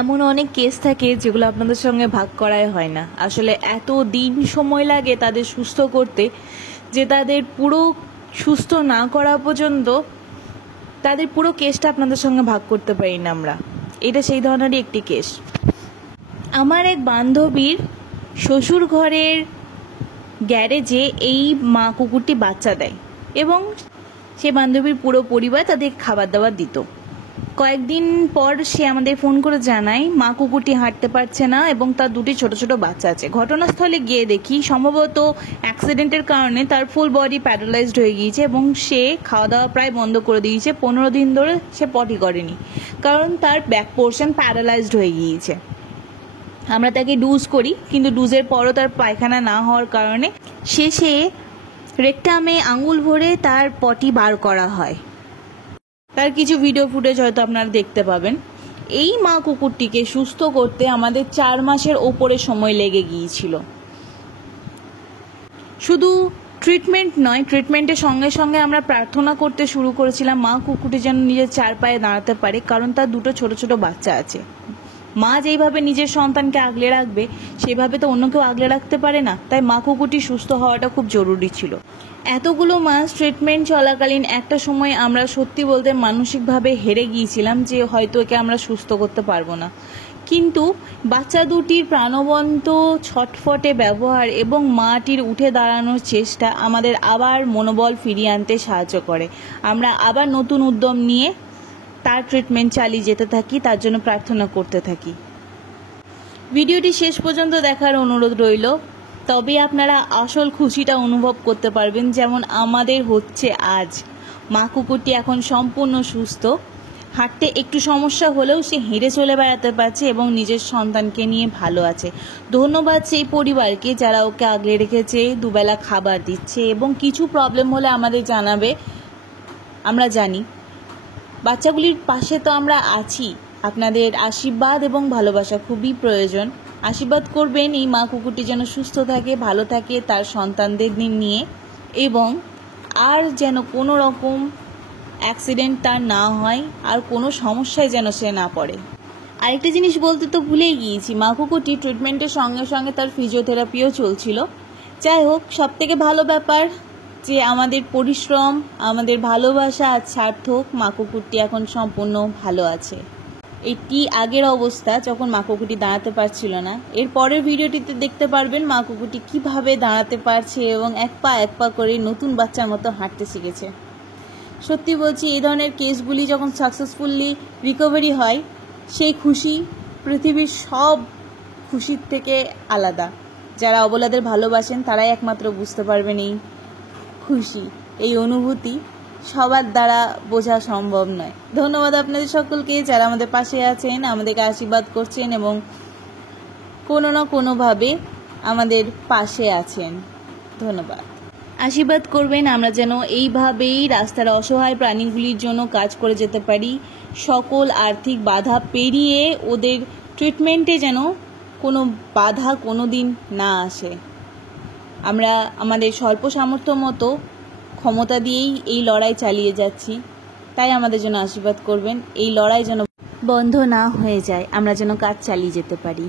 এমন অনেক কেস থাকে যেগুলো আপনাদের সঙ্গে ভাগ করাই হয় না। আসলে এত দিন সময় লাগে তাদের সুস্থ করতে যে তাদের পুরো সুস্থ না করা পর্যন্ত তাদের পুরো কেসটা আপনাদের সঙ্গে ভাগ করতে পারি না আমরা। এটা সেই ধরনেরই একটি কেস। আমার এক বান্ধবীর শ্বশুর ঘরের গ্যারেজে এই মা কুকুরটি বাচ্চা দেয় এবং সে বান্ধবীর পুরো পরিবার তাদের খাবার দাবার দিত। কয়েকদিন পর সে আমাদের ফোন করে জানায় মা কুকুরটি হাঁটতে পারছে না এবং তার দুটি ছোট ছোট বাচ্চা আছে। ঘটনাস্থলে গিয়ে দেখি সম্ভবত অ্যাক্সিডেন্টের কারণে তার ফুল বডি প্যারালাইজড হয়ে গিয়েছে এবং সে খাওয়া দাওয়া প্রায় বন্ধ করে দিয়েছে। 15 দিন ধরে সে পটি করেনি, কারণ তার ব্যাক পোর্শন প্যারালাইজড হয়ে গিয়েছে। আমরা তাকে ডুজ করি, কিন্তু ডুজের পরও তার পায়খানা না হওয়ার কারণে শেষে রেকটামে আঙুল ভরে তার পটি বার করা হয়। তার কিছু ভিডিও ফুটেজ হয়তো আপনারা দেখতে পাবেন। এই মা কুকুরটিকে সুস্থ করতে আমাদের 4 মাসের ওপরে সময় লেগে গিয়েছিল। শুধু ট্রিটমেন্ট নয়, ট্রিটমেন্টের সঙ্গে সঙ্গে আমরা প্রার্থনা করতে শুরু করেছিলাম মা কুকুরটি যেন নিজের 4 পায়ে দাঁড়াতে পারে, কারণ তার দুটো ছোট ছোট বাচ্চা আছে। মা যেইভাবে নিজের সন্তানকে আগলে রাখবে সেভাবে তো অন্য কেউ আগলে রাখতে পারে না, তাই মা কুকুরটি সুস্থ হওয়াটা খুব জরুরি ছিল। এতগুলো মাস ট্রিটমেন্ট চলাকালীন একটা সময় আমরা সত্যি বলতে মানসিকভাবে হেরে গিয়েছিলাম যে হয়তো একে আমরা সুস্থ করতে পারবো না, কিন্তু বাচ্চা দুটির প্রাণবন্ত ছটফটে ব্যবহার এবং মাটির উঠে দাঁড়ানোর চেষ্টা আমাদের আবার মনোবল ফিরিয়ে আনতে সাহায্য করে। আমরা আবার নতুন উদ্যম নিয়ে তার ট্রিটমেন্ট চালিয়ে যেতে থাকি, তার জন্য প্রার্থনা করতে থাকি। ভিডিওটি শেষ পর্যন্ত দেখার অনুরোধ রইল, তবে আপনারা আসল খুশিটা অনুভব করতে পারবেন যেমন আমাদের হচ্ছে আজ। মা কুকুরটি এখন সম্পূর্ণ সুস্থ, হাঁটতে একটু সমস্যা হলেও সে হেঁটে চলে বেড়াতে পারছে এবং নিজের সন্তানকে নিয়ে ভালো আছে। ধন্যবাদ সেই পরিবারকে যারা ওকে আগলে রেখেছে, দুবেলা খাবার দিচ্ছে এবং কিছু প্রবলেম হলে আমাদের জানাবে। আমরা জানি বাচ্চাগুলির পাশে তো আমরা আছি। আপনাদের আশীর্বাদ এবং ভালোবাসা খুবই প্রয়োজন। আশীর্বাদ করবেন এই মা কুকুরটি যেন সুস্থ থাকে, ভালো থাকে তার সন্তানদের নিয়ে, এবং আর যেন কোনো রকম অ্যাক্সিডেন্ট তার না হয়, আর কোনো সমস্যায় যেন সে না পড়ে। আরেকটা জিনিস বলতে তো ভুলেই গিয়েছি, মা কুকুরটি ট্রিটমেন্টের সঙ্গে সঙ্গে তার ফিজিওথেরাপিও চলছিল। যাই হোক, সবথেকে ভালো ব্যাপার যে আমাদের পরিশ্রম, আমাদের ভালোবাসা আজ সার্থক। মা কুকুরটি এখন সম্পূর্ণ ভালো আছে। এটি আগের অবস্থা যখন মা কুকুরটি দাঁড়াতে পারছিল না। এর পরের ভিডিওটিতে দেখতে পারবেন মা কুকুরটি কীভাবে দাঁড়াতে পারছে এবং এক পা করে নতুন বাচ্চার মতো হাঁটতে শিখেছে। সত্যি বলছি, এই ধরনের কেসগুলি যখন সাকসেসফুলি রিকভারি হয় সেই খুশি পৃথিবীর সব খুশির থেকে আলাদা। যারা অবলাদের ভালোবাসেন তারাই একমাত্র বুঝতে পারবেন এই খুশি, এই অনুভূতি সবার দ্বারা বোঝা সম্ভব নয়। ধন্যবাদ আপনাদের সকলকে যারা আমাদের পাশে আছেন, আমাদেরকে আশীর্বাদ করছেন এবং কোনো না কোনোভাবে আমাদের পাশে আছেন। ধন্যবাদ। আশীর্বাদ করবেন আমরা যেন এইভাবেই রাস্তার অসহায় প্রাণীগুলির জন্য কাজ করে যেতে পারি। সকল আর্থিক বাধা পেরিয়ে ওদের ট্রিটমেন্টে যেন কোনো বাধা কোনো দিন না আসে। আমরা আমাদের স্বল্প সামর্থ্য মতো ক্ষমতা দিয়েই এই লড়াই চালিয়ে যাচ্ছি, তাই আমাদের জন্য আশীর্বাদ করবেন। এই লড়াই যেন বন্ধ না হয়ে যায়, আমরা যেন কাজ চালিয়ে যেতে পারি।